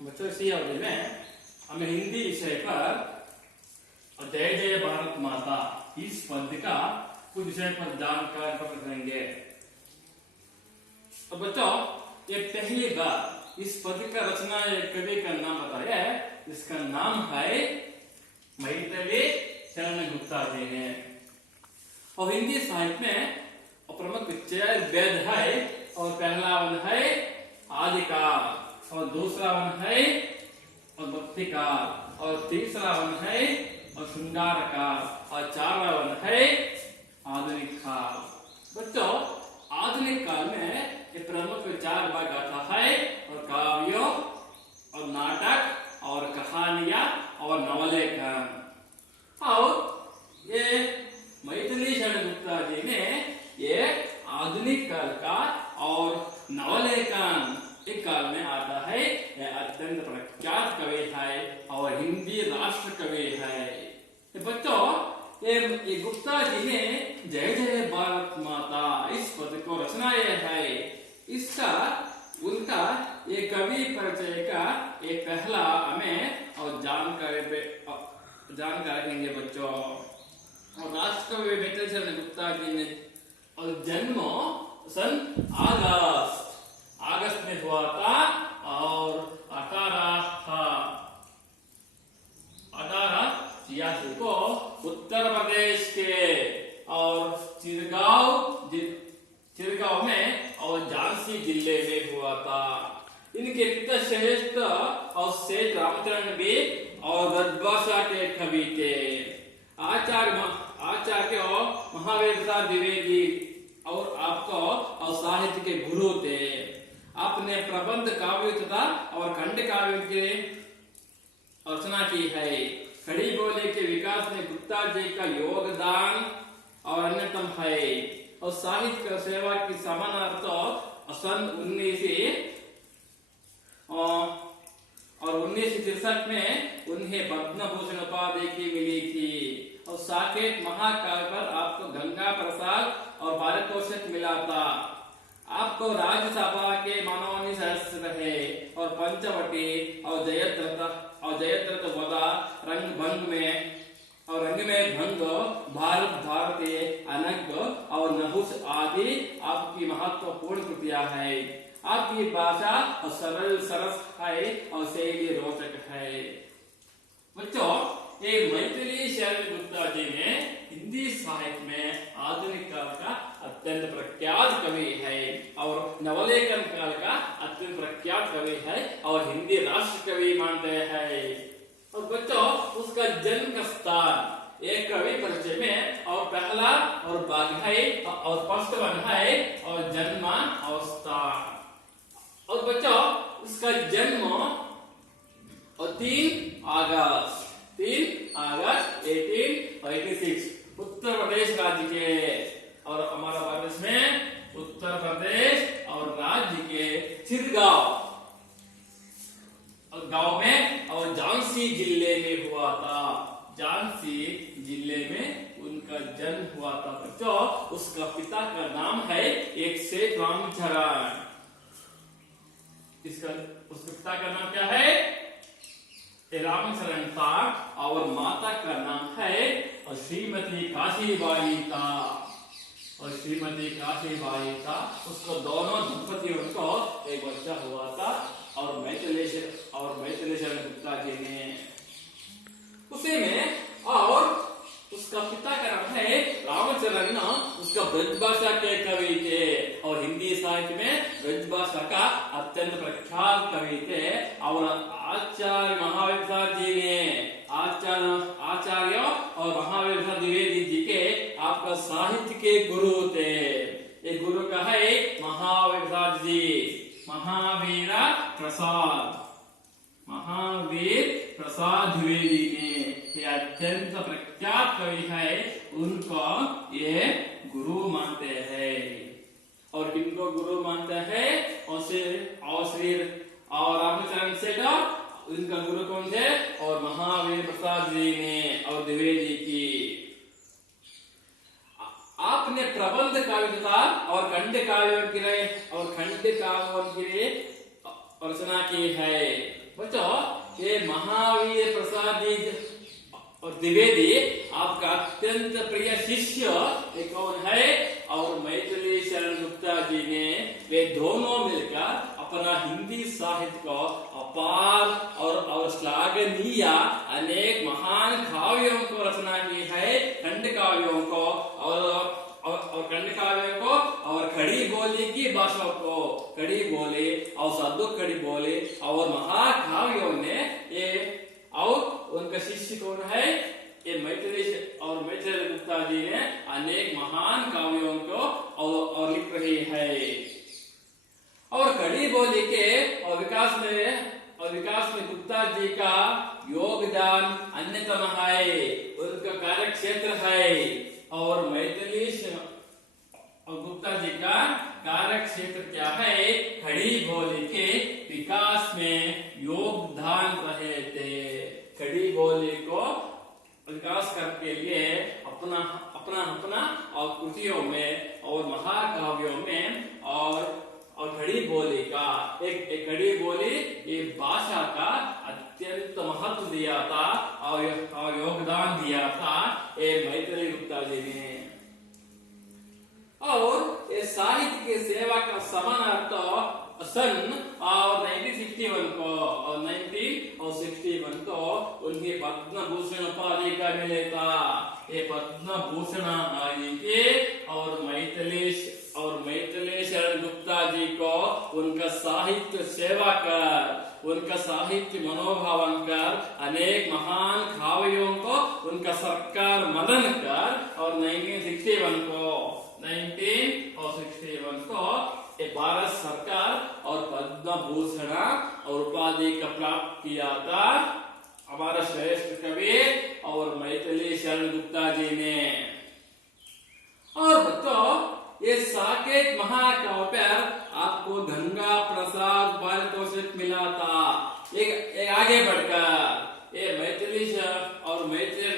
बच्चों इसी अवधि में हमें हिंदी विषय पर जय जय भारत माता इस पद का कुछ विषय पर जानकारी प्राप्त करेंगे। तो बच्चों ये पहली बार इस पद का रचना एक कवि का नाम बताया है, इसका नाम है मैथिली शरण गुप्ता जी ने। और हिंदी साहित्य में प्रमुख चार वेद है और पहला वन है आदिकाल और दूसरा वन है भक्तिकाल और तीसरा वन है श्रृंगार काल और चारवा वन है आधुनिक काल। बच्चों आधुनिक काल में ये प्रमुख चार भाग आता है और काव्यों और नाटक और कहानियां और नवलेखन। और ये मैथिली शरण गुप्ता जी ने ये आधुनिक काल का और नवलेखन एक काल में आता है। यह अत्यंत प्रख्यात कवि है और हिंदी राष्ट्र कवि है। बच्चों ये गुप्ता जी ने जय जय भारत माता इस पद को रचनाया है। इसका उनका ये कवि परिचय का एक पहला हमें और जानकारी देंगे बच्चों। और राष्ट्र कवि मैथिली शरण गुप्ता जी ने और जन्म सन अगस्त में हुआ था और 1886 को उत्तर प्रदेश के और चिरगांव में और झांसी जिले में हुआ था। इनके पिता श्रेष्ठ और सेठ रामचरण भी और ब्रजभाषा के कवि थे। आचार्य महावीर प्रसाद द्विवेदी और आपको और साहित्य के गुरु थे। आपने प्रबंध काव्य तथा और खंड काव्य की रचना की है। खड़ी बोली के विकास में गुप्ता जी का योगदान और अन्यतम है। और साहित्य सेवा की समानार्थ सन 1963 में उन्हें पद्म भूषण उपाधि की मिली थी। और साकेत महाकाव्य पर आपको गंगा प्रसाद और पारितोषिक मिला था। आपको राज्यसभा के माननीय सदस्य रहे और पंचवटी और जयद्रथ वदा रंग में भंग भारत भारतीय अनग और नहुस आदि आपकी महत्वपूर्ण कृतियां है। आपकी भाषा सरल सरस है और शैली रोचक है। बच्चों ये मैथिली शरण गुप्ता जी ने हिंदी साहित्य में आधुनिक काल का अत्यंत प्रख्यात कवि है और नवलेखन काल का अत्यंत प्रख्यात कवि है और हिंदी राष्ट्र कवि मानते हैं। और बच्चों उसका जन्म का स्थान एक कवि परिचय में और पहला और भाग है और फर्स्ट वन है और जन्म और स्थान। और बच्चों उसका जन्म और 3 अगस्त 1886 उत्तर प्रदेश राज्य के और हमारा भारत में उत्तर प्रदेश और राज्य के चिरगांव गांव में और झांसी जिले में हुआ था। झांसी जिले में उनका जन्म हुआ था। बच्चों उसका पिता का नाम है एक सेठ रामचरण। उसके पिता का नाम क्या है? रामचरण था और माता का नाम है श्रीमती काशीबाई था। और श्रीमती काशीबाई था उसको दोनों दंपतियों को एक बच्चा हुआ था और मैथिली शरण गुप्ता जी ने उसी में। और उसका पिता का नाम है रामचरण, उसका ब्रजभाषा के कवि थे और हिंदी साहित्य में ब्रजभाषा का अत्यंत प्रख्यात कवि थे। और आचार्य महावीर प्रसाद जी ने आचार्य और महावीर प्रसाद द्विवेदी जी के आपका साहित्य के गुरु थे। ये गुरु का है महावीर प्रसाद जी, महावीर प्रसाद द्विवेदी ने ये अत्यंत प्रख्यात कवि है, उनको ये गुरु मानते हैं। और किनको गुरु मानते हैं? और रामचरण सेठ उनका गुरु कौन थे? और महावीर प्रसाद जी ने और द्विवेदी की। आपने प्रबंध काव्य था और खंड काव्यों के लिए रचना की है। बच्चों ये महावीर प्रसाद जी और द्विवेदी आपका अत्यंत प्रिय शिष्य ये कौन है? और मैथिली शरण गुप्ता जी ने वे दोनों मिलकर अपना हिंदी साहित्य को अपार और श्लाघनीय अनेक महान काव्यों को रचना की है। खंड काव्यों को और खंड काव्यों को और खड़ी बोली की भाषा को, खड़ी बोली और साधु खड़ी बोली और महाकाव्यों ने ये, और उनका शिष्य कौन है? ये मैथिली गुप्ता जी ने अनेक महान काव्यों को और लिख रही है। और खड़ी बोली के और विकास में गुप्ता जी का योगदान अन्यतम है, उनका कार्य क्षेत्र है। और मैथिली और गुप्ता जी का कार्य क्षेत्र क्या है? खड़ी बोली के विकास में योगदान रहे थे। खड़ी बोली को विकास करने के लिए अपना और कृतियों में और महाकाव्यों में और खड़ी बोली का एक खड़ी बोली ये भाषा का अत्यंत महत्व दिया था और योगदान दिया था ये मैथिली गुप्ता जी ने। और ये साहित्य की सेवा का समानार्थ सन 1961 को उन्हें पद्म भूषण उपाधि का मिले था। ये पद्म भूषण और मैथिली शरण गुप्ता जी को उनका साहित्य सेवा कर, उनका साहित्य मनोभावन कर, अनेक महान काव्यों को उनका सरकार मदन कर और 1961 को भारत सरकार और पद्म भूषण और उपाधि का प्राप्त किया था हमारा श्रेष्ठ कवि और मैथिली शरण गुप्ता जी ने। और बच्चों ये साकेत महाकाव्य आपको गंगा प्रसाद पारितोषिक मिला था। एक आगे बढ़कर ये मैथिली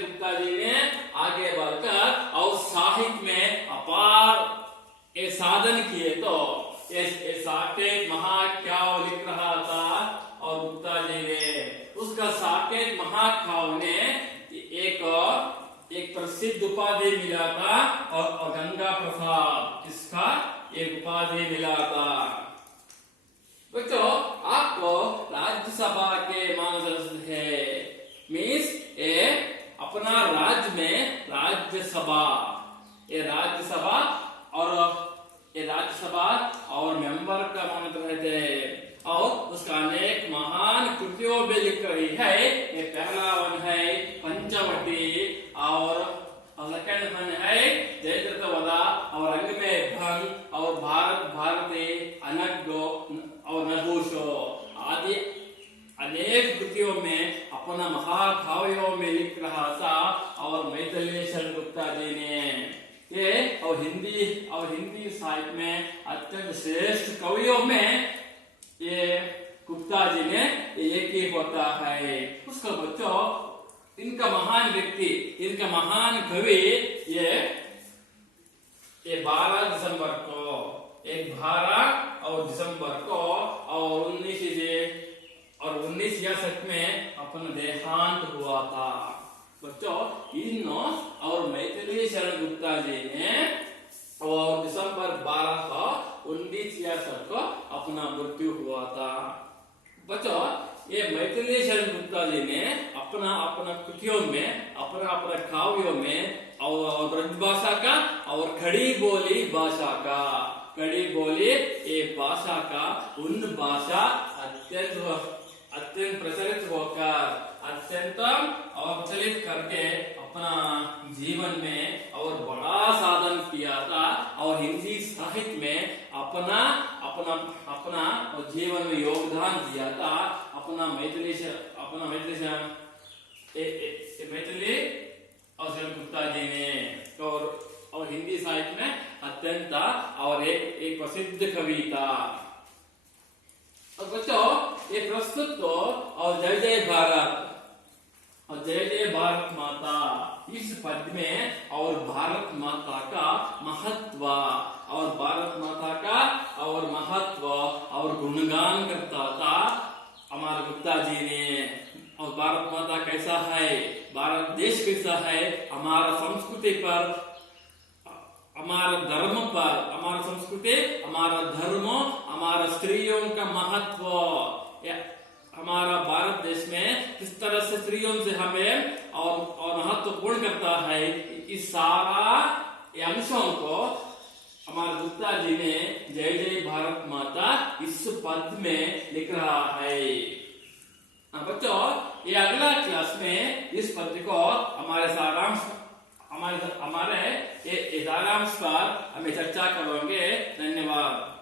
गुप्ता जी ने आगे बढ़कर और साहित्य में अपार ये साधन किए। तो ये साकेत महाकाव्य लिख रहा था और गुप्ता जी ने उसका साकेत महाकाव्य ने एक प्रसिद्ध उपाधि मिला था और गंगा प्रसाद इसका एक उपाधि मिला था। बच्चों आपको राज्यसभा के मानदंड है, मीन्स ये अपना राज्य में राज्यसभा और मेंबर का मानद रहते हैं और उसका अनेक महान कृतियों में लिख रही है। ये पहला वन है पंचवटी और सेकंड वन है जयद्रथवधा और अंग में भंग और भारती अनग्गो और नभूषो आदि अनेक कृतियों में अपना महाकाव्यों में लिख रहा था। और मैथिली शरण गुप्ता जी ने ये और हिंदी साहित्य में अत्यंत श्रेष्ठ कवियों में ये गुप्ता जी ने एक ही होता है। उसका बच्चों इनका महान व्यक्ति, इनका महान कवि ये 12 दिसंबर को और 1966 में अपना देहांत हुआ था। बच्चों इन और मैथिली शरण गुप्ता जी ने और दिसंबर 12 को 1966 को अपना मृत्यु हुआ था। बच्चों ये मैथिली शरण गुप्ता जी ने अपना कृतियों में अपना काव्यों में और ब्रजभाषा का और खड़ी बोली भाषा का ये भाषा का उन भाषा अत्यंत प्रचलित होकर प्रचलित करके अपना जीवन में और बड़ा साधन किया था और हिंदी साहित्य में अपना जीवन में योगदान दिया था। अपना मैथिली और शरण गुप्ता जी ने और हिंदी साहित्य में अत्यंत और एक प्रसिद्ध कवि था। और बच्चों ये प्रस्तुत तो और जय जय भारत और जय जय भारत माता इस पद में और भारत माता का महत्व और गुणगान करता था हमारे गुप्ता जी ने। और भारत माता कैसा है, भारत देश कैसा है, हमारा संस्कृति पर, हमारा धर्म पर, हमारा संस्कृति, हमारा धर्म, हमारा स्त्रियों का महत्व, हमारा भारत देश में किस तरह से स्त्रियों से हमें और महत्वपूर्ण करता है, इस सारा अंशों को हमारे गुप्ता जी ने जय जय भारत माता इस पद में लिख रहा है। बच्चों, ये अगला क्लास में इस पद को हमारे सारांश हमारे ये सारांश पर हमें चर्चा करेंगे। धन्यवाद।